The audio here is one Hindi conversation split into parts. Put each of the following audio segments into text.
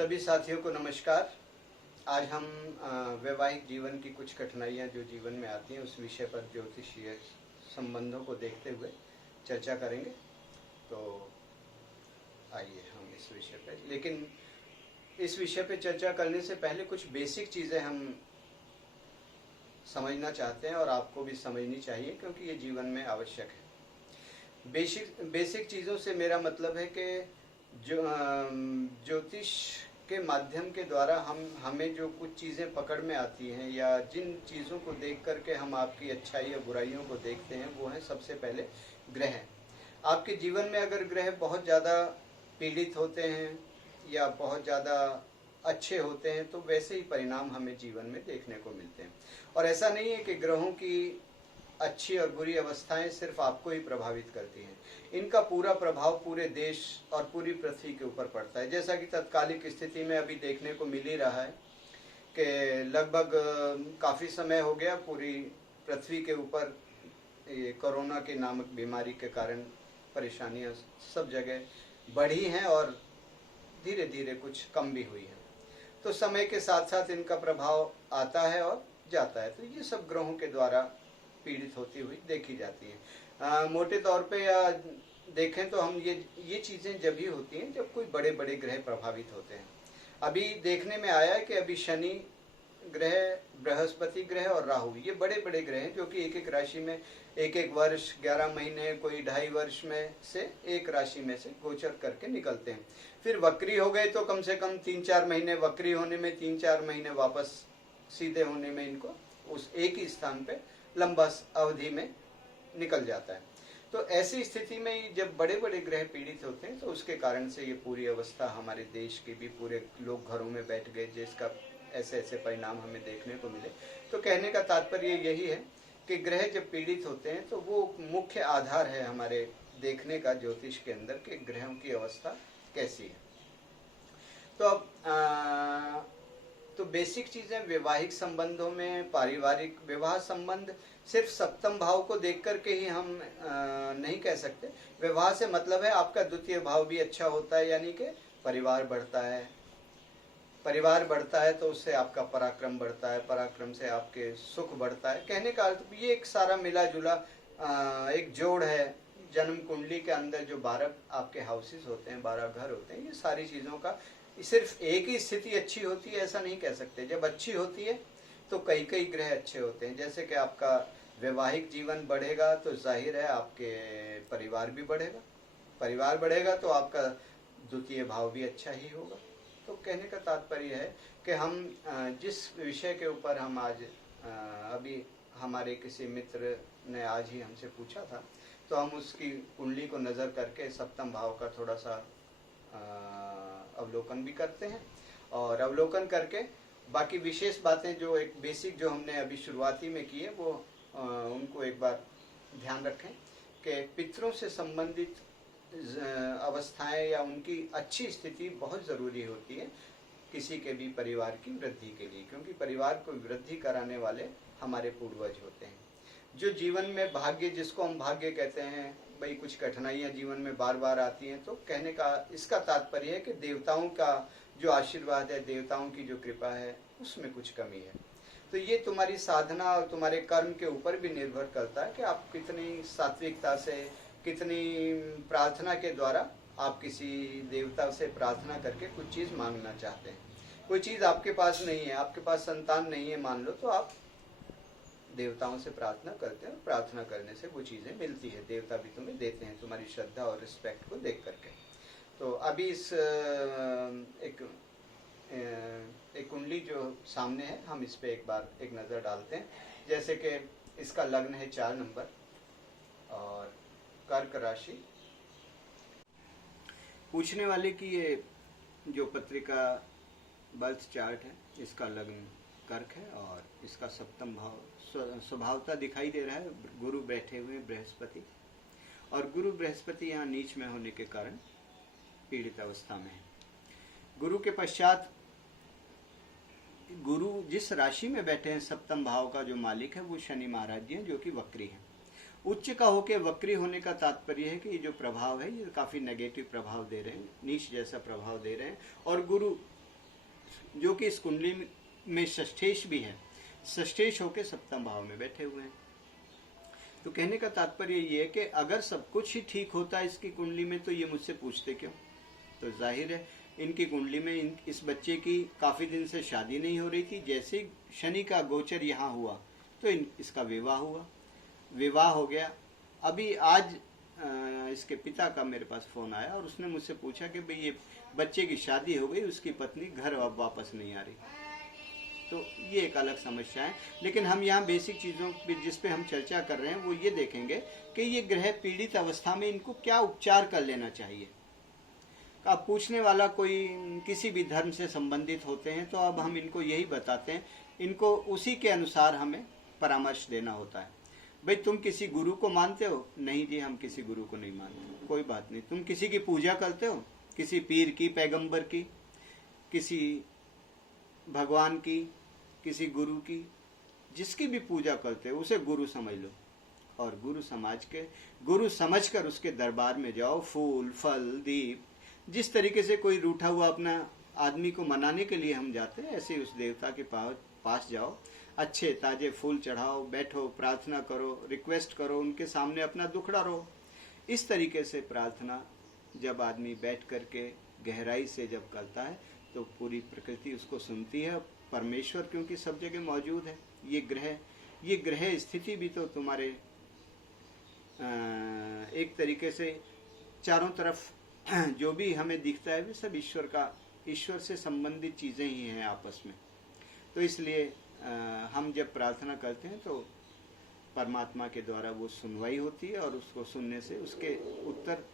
सभी साथियों को नमस्कार। आज हम वैवाहिक जीवन की कुछ कठिनाइयाँ जो जीवन में आती हैं उस विषय पर ज्योतिषीय संबंधों को देखते हुए चर्चा करेंगे। तो आइए हम इस विषय पर, लेकिन इस विषय पर चर्चा करने से पहले कुछ बेसिक चीज़ें हम समझना चाहते हैं और आपको भी समझनी चाहिए क्योंकि ये जीवन में आवश्यक है। बेसिक चीज़ों से मेरा मतलब है कि जो ज्योतिष के माध्यम के द्वारा हमें जो कुछ चीज़ें पकड़ में आती हैं या जिन चीज़ों को देख करके हम आपकी अच्छाई या बुराइयों को देखते हैं वो है सबसे पहले ग्रह। आपके जीवन में अगर ग्रह बहुत ज़्यादा पीड़ित होते हैं या बहुत ज़्यादा अच्छे होते हैं तो वैसे ही परिणाम हमें जीवन में देखने को मिलते हैं। और ऐसा नहीं है कि ग्रहों की अच्छी और बुरी अवस्थाएं सिर्फ आपको ही प्रभावित करती हैं, इनका पूरा प्रभाव पूरे देश और पूरी पृथ्वी के ऊपर पड़ता है। जैसा कि तत्कालिक स्थिति में अभी देखने को मिल ही रहा है कि लगभग काफ़ी समय हो गया पूरी पृथ्वी के ऊपर ये कोरोना के नामक बीमारी के कारण परेशानियां सब जगह बढ़ी हैं और धीरे धीरे कुछ कम भी हुई है। तो समय के साथ साथ इनका प्रभाव आता है और जाता है। तो ये सब ग्रहों के द्वारा पीड़ित होती हुई देखी जाती है। मोटे तौर पे या देखें तो हम ये चीज़ें जब ही होती हैं जब कोई बड़े बड़े ग्रह प्रभावित होते हैं। अभी देखने में आया है कि अभी शनि ग्रह, बृहस्पति ग्रह और राहु, ये बड़े बड़े ग्रह हैं जो कि एक एक राशि में एक एक वर्ष, 11 महीने, कोई 2.5 वर्ष में से एक राशि में से गोचर करके निकलते हैं। फिर वक्री हो गए तो कम से कम 3-4 महीने वक्री होने में, 3-4 महीने वापस सीधे होने में इनको उस एक ही स्थान पे लंबा अवधि में निकल जाता है। तो ऐसी स्थिति में जब बड़े बड़े ग्रह पीड़ित होते हैं तो उसके कारण से ये पूरी अवस्था हमारे देश की भी, पूरे लोग घरों में बैठ गए जिसका ऐसे ऐसे परिणाम हमें देखने को मिले। तो कहने का तात्पर्य यही है कि ग्रह जब पीड़ित होते हैं तो वो मुख्य आधार है हमारे देखने का ज्योतिष के अंदर कि ग्रहों की अवस्था कैसी है। तो अब तो बेसिक चीज़ें वैवाहिक संबंधों में, पारिवारिक विवाह संबंध सिर्फ सप्तम भाव को देख करके ही हम नहीं कह सकते। विवाह से मतलब है आपका द्वितीय भाव भी अच्छा होता है, यानी कि परिवार बढ़ता है। परिवार बढ़ता है तो उससे आपका पराक्रम बढ़ता है, पराक्रम से आपके सुख बढ़ता है। कहने का अर्थ ये एक सारा मिला जुला एक जोड़ है। जन्म कुंडली के अंदर जो 12 आपके हाउसेस होते हैं, 12 घर होते हैं, ये सारी चीज़ों का सिर्फ एक ही स्थिति अच्छी होती है ऐसा नहीं कह सकते। जब अच्छी होती है तो कई कई ग्रह अच्छे होते हैं। जैसे कि आपका वैवाहिक जीवन बढ़ेगा तो जाहिर है आपके परिवार भी बढ़ेगा, परिवार बढ़ेगा तो आपका द्वितीय भाव भी अच्छा ही होगा। तो कहने का तात्पर्य है कि हम जिस विषय के ऊपर हम आज अभी हमारे किसी मित्र ने आज ही हमसे पूछा था तो हम उसकी कुंडली को नज़र करके सप्तम भाव का थोड़ा सा अवलोकन भी करते हैं और अवलोकन करके बाकी विशेष बातें जो एक बेसिक जो हमने अभी शुरुआती में की है वो उनको एक बार ध्यान रखें कि पितरों से संबंधित अवस्थाएं या उनकी अच्छी स्थिति बहुत ज़रूरी होती है किसी के भी परिवार की वृद्धि के लिए, क्योंकि परिवार को वृद्धि कराने वाले हमारे पूर्वज होते हैं। जो जीवन में भाग्य, जिसको हम भाग्य कहते हैं, भाई कुछ कठिनाइयाँ जीवन में बार बार आती हैं तो कहने का इसका तात्पर्य है कि देवताओं का जो आशीर्वाद है, देवताओं की जो कृपा है उसमें कुछ कमी है। तो ये तुम्हारी साधना और तुम्हारे कर्म के ऊपर भी निर्भर करता है कि आप कितनी सात्विकता से, कितनी प्रार्थना के द्वारा आप किसी देवता से प्रार्थना करके कुछ चीज़ मांगना चाहते हैं। कोई चीज़ आपके पास नहीं है, आपके पास संतान नहीं है मान लो, तो आप देवताओं से प्रार्थना करते हैं और प्रार्थना करने से वो चीज़ें मिलती है, देवता भी तुम्हें देते हैं तुम्हारी श्रद्धा और रिस्पेक्ट को देख करके। तो अभी इस एक कुंडली जो सामने है हम इस पे एक बार एक नज़र डालते हैं। जैसे कि इसका लग्न है 4 नंबर और कर्क राशि। पूछने वाले की ये जो पत्रिका बर्थ चार्ट है इसका लग्न कर्क है और इसका सप्तम भाव स्वभावता दिखाई दे रहा है गुरु बैठे हुए बृहस्पति, और गुरु बृहस्पति यहाँ नीच में होने के कारण पीड़ित अवस्था में है। गुरु के पश्चात गुरु जिस राशि में बैठे हैं सप्तम भाव का जो मालिक है वो शनि महाराज जी हैं जो कि वक्री हैं। उच्च का होके वक्री होने का तात्पर्य है कि ये जो प्रभाव है ये काफ़ी नेगेटिव प्रभाव दे रहे हैं, नीच जैसा प्रभाव दे रहे हैं। और गुरु जो कि इस कुंडली में षष्ठेश भी है, षष्ठेश होकर सप्तम भाव में बैठे हुए हैं। तो कहने का तात्पर्य ये है कि अगर सब कुछ ही ठीक होता है इसकी कुंडली में तो ये मुझसे पूछते क्यों। तो जाहिर है इनकी कुंडली में इस बच्चे की काफ़ी दिन से शादी नहीं हो रही थी। जैसे ही शनि का गोचर यहाँ हुआ तो इसका विवाह हुआ, विवाह हो गया। अभी आज इसके पिता का मेरे पास फ़ोन आया और उसने मुझसे पूछा कि भाई ये बच्चे की शादी हो गई, उसकी पत्नी घर अब वापस नहीं आ रही। तो ये एक अलग समस्या है। लेकिन हम यहाँ बेसिक चीज़ों पर जिस पे हम चर्चा कर रहे हैं वो ये देखेंगे कि ये ग्रह पीड़ित अवस्था में इनको क्या उपचार कर लेना चाहिए। अब पूछने वाला कोई किसी भी धर्म से संबंधित होते हैं तो अब हम इनको यही बताते हैं, इनको उसी के अनुसार हमें परामर्श देना होता है। भाई तुम किसी गुरु को मानते हो? नहीं जी, हम किसी गुरु को नहीं मानते। कोई बात नहीं। तुम किसी की पूजा करते हो? किसी पीर की, पैगंबर की, किसी भगवान की, किसी गुरु की, जिसकी भी पूजा करते हो उसे गुरु समझ लो और गुरु समझकर उसके दरबार में जाओ। फूल, फल, दीप, जिस तरीके से कोई रूठा हुआ अपना आदमी को मनाने के लिए हम जाते हैं, ऐसे उस देवता के पास जाओ, अच्छे ताजे फूल चढ़ाओ, बैठो, प्रार्थना करो, रिक्वेस्ट करो, उनके सामने अपना दुखड़ा रो। इस तरीके से प्रार्थना जब आदमी बैठ करके गहराई से जब करता है तो पूरी प्रकृति उसको सुनती है। परमेश्वर क्योंकि सब जगह मौजूद है। ये ग्रह स्थिति भी तो तुम्हारे एक तरीके से चारों तरफ जो भी हमें दिखता है वो सब ईश्वर से संबंधित चीज़ें ही हैं आपस में। तो इसलिए हम जब प्रार्थना करते हैं तो परमात्मा के द्वारा वो सुनवाई होती है और उसको सुनने से उसके उत्तर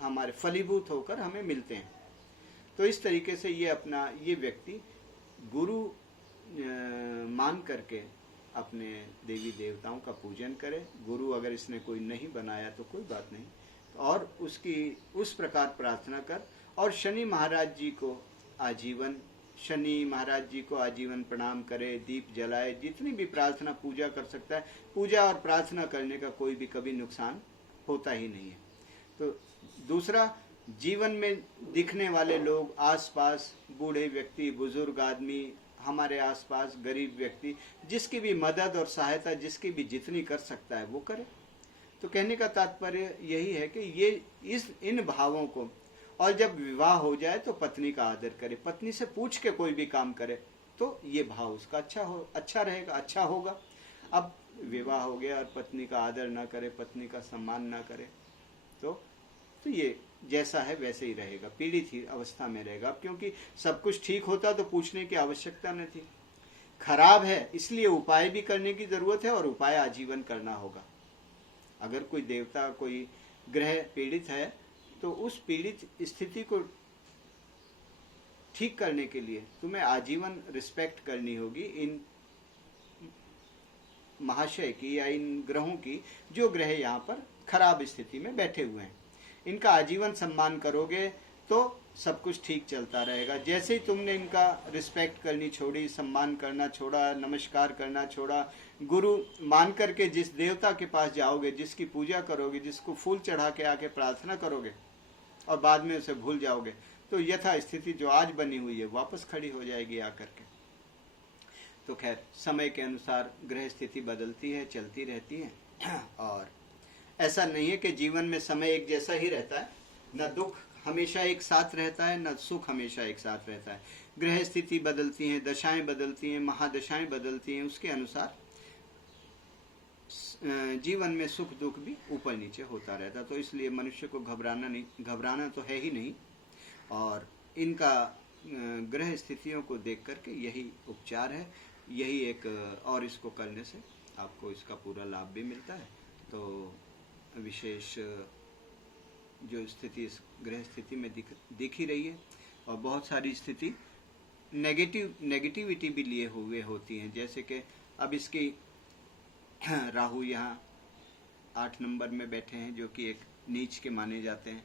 हमारे फलीभूत होकर हमें मिलते हैं। तो इस तरीके से ये व्यक्ति गुरु मान करके अपने देवी देवताओं का पूजन करे। गुरु अगर इसने कोई नहीं बनाया तो कोई बात नहीं, और उसकी उस प्रकार प्रार्थना कर। और शनि महाराज जी को आजीवन प्रणाम करे, दीप जलाए, जितनी भी प्रार्थना पूजा कर सकता है। पूजा और प्रार्थना करने का कोई भी कभी नुकसान होता ही नहीं है। तो दूसरा, जीवन में दिखने वाले लोग, आसपास बूढ़े व्यक्ति, बुजुर्ग आदमी, हमारे आसपास गरीब व्यक्ति, जिसकी भी मदद और सहायता जिसकी भी जितनी कर सकता है वो करे। तो कहने का तात्पर्य यही है कि ये इन भावों को, और जब विवाह हो जाए तो पत्नी का आदर करे, पत्नी से पूछ के कोई भी काम करे तो ये भाव उसका अच्छा रहेगा, अच्छा होगा। अब विवाह हो गया और पत्नी का आदर ना करे, पत्नी का सम्मान ना करे तो ये जैसा है वैसे ही रहेगा, पीड़ित ही अवस्था में रहेगा। क्योंकि सब कुछ ठीक होता तो पूछने की आवश्यकता नहीं थी। खराब है इसलिए उपाय भी करने की जरूरत है और उपाय आजीवन करना होगा। अगर कोई देवता, कोई ग्रह पीड़ित है तो उस पीड़ित स्थिति को ठीक करने के लिए तुम्हें आजीवन रिस्पेक्ट करनी होगी इन महाशय की या इन ग्रहों की, जो ग्रह यहाँ पर खराब स्थिति में बैठे हुए हैं। इनका आजीवन सम्मान करोगे तो सब कुछ ठीक चलता रहेगा। जैसे ही तुमने इनका रिस्पेक्ट करनी छोड़ी, सम्मान करना छोड़ा, नमस्कार करना छोड़ा, गुरु मान करके जिस देवता के पास जाओगे, जिसकी पूजा करोगे, जिसको फूल चढ़ा के आके प्रार्थना करोगे और बाद में उसे भूल जाओगे, तो यथा स्थिति जो आज बनी हुई है वापस खड़ी हो जाएगी आकर के। तो खैर, समय के अनुसार ग्रह स्थिति बदलती है, चलती रहती है, और ऐसा नहीं है कि जीवन में समय एक जैसा ही रहता है। न दुख हमेशा एक साथ रहता है, न सुख हमेशा एक साथ रहता है। ग्रह स्थिति बदलती हैं, दशाएं बदलती हैं, महादशाएं बदलती हैं, उसके अनुसार जीवन में सुख दुख भी ऊपर नीचे होता रहता। तो इसलिए मनुष्य को घबराना तो है ही नहीं। और इनका ग्रह स्थितियों को देख करके यही उपचार है, यही एक, और इसको करने से आपको इसका पूरा लाभ भी मिलता है। तो विशेष जो स्थिति इस ग्रह स्थिति में दिख ही रही है, और बहुत सारी स्थिति नेगेटिविटी भी लिए हुए होती हैं। जैसे कि अब इसकी राहु यहाँ 8 नंबर में बैठे हैं, जो कि एक नीच के माने जाते हैं।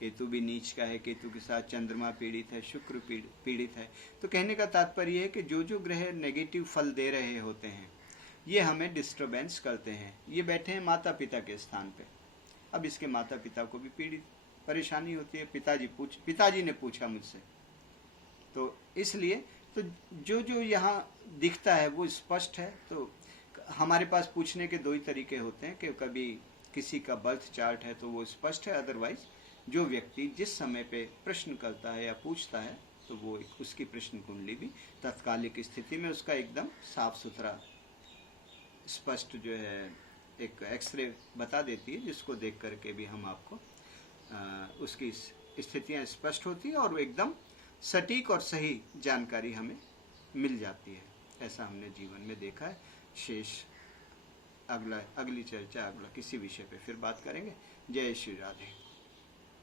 केतु भी नीच का है, केतु के साथ चंद्रमा पीड़ित है, शुक्र पीड़ित है। तो कहने का तात्पर्य है कि जो ग्रह नेगेटिव फल दे रहे होते हैं ये हमें डिस्टर्बेंस करते हैं। ये बैठे हैं माता पिता के स्थान पे। अब इसके माता पिता को भी परेशानी होती है। पिताजी ने पूछा मुझसे, तो इसलिए तो जो जो यहाँ दिखता है वो स्पष्ट है। तो हमारे पास पूछने के दो ही तरीके होते हैं कि कभी किसी का बर्थ चार्ट है तो वो स्पष्ट है, अदरवाइज जो व्यक्ति जिस समय पे प्रश्न करता है या पूछता है तो वो उसकी प्रश्न कुंडली भी तत्कालिक स्थिति में उसका एकदम साफ सुथरा स्पष्ट जो है एक एक्सरे बता देती है, जिसको देख करके भी हम आपको उसकी स्थितियाँ स्पष्ट होती है और एकदम सटीक और सही जानकारी हमें मिल जाती है। ऐसा हमने जीवन में देखा है। शेष अगली चर्चा अगला किसी विषय पे फिर बात करेंगे। जय श्री राधे।